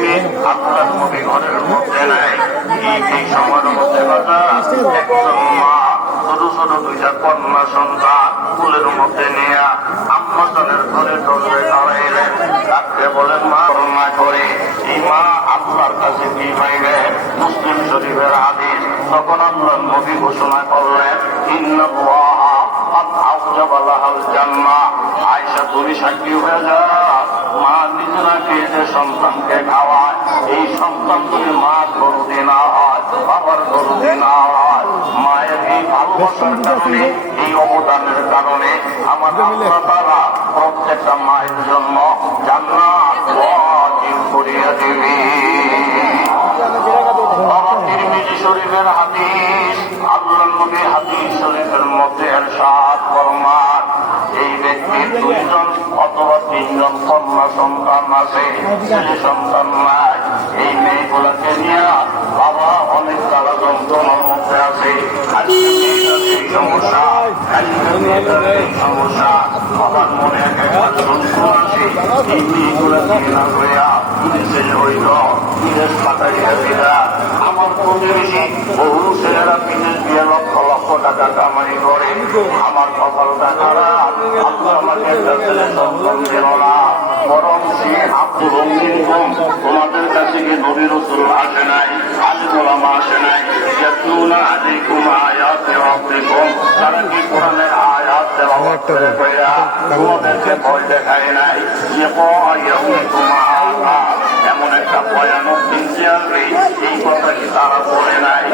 থেকে আপনার নবী ঘরের মধ্যে নেয়। এই সময়ের মধ্যে একজন মা ছোট ছোট দুইটা কন্যা সন্তান কুলের মধ্যে নিয়ে আম্মাজানের ঘরে দরজায় দাঁড়াইলেন। তাকে বলেন মা করুণা করে এই মা আল্লাহর কাছে কি পাইবে? মুসলিম শরীফের হাদিস। তখন আল্লাহর নবী ঘোষণা করলেন ইন্নাল্লাহা ক্বাদ আওজাবা লাহাল জান্নাহ। আয়েশা তুমি সাক্ষী হয়ে যাও, মা নিজেরা খেয়ে সন্তানকে খাওয়ায়, এই সন্তান যদি মা গরুদি না হয়, বাবার গরুদি না হয়, মায়ের এই ভালোবাসার কারণে, এই অবদানের কারণে আমার আল্লাহ তাআলা প্রত্যেকটা মায়ের জন্য জান্নাত ওয়াজিব করিয়া দিবে। তিরমিজি শরীফের হাদিস, আল্লাহর নবী হাদিস শরীফের মধ্যে ইরশাদ ফরমান এই ব্যক্তির দুইজন অথবা তিনজন কন্যা সন্তান আছে, ছেলে সন্তান নাই। এই মেয়েগুলাকে নিয়ে বাবা অনেক জ্বালা যন্ত্রণার মধ্যে আছে। সমস্যা সমস্যা বাবার মনে একবার যন্ত্র আছে। এই মেয়েগুলাকে না হইয়া ছেলে হইল বিদেশ পাঠাইয়া দিলা। আমার প্রতিবেশী বহু ছেলেরা বিদেশ দিয়ে লক্ষ লক্ষ টাকা কামাই করে। আমার কপালটা খারাপ, আল্লাহ আমাকে একটা ছেলে সন্তান দিল না। বরং সে আব্দুল রঙিন কম তোমাদের কাছে কি নবী রাসূল আসে নাই, আলিম ওলামা আসে নাই? ইয়াতলুনা আলাইকুম আয়াতি রাব্বিকুম, তারা কি কোরআনের আয়াত তেলাওয়াত করে কইরা তোমাদেরকে ভয় দেখায় নাই? ইয়াকুম আযাব, এমন একটা ভয়ানক দিন যে আসবে এই কথা কি তারা বলে নাই?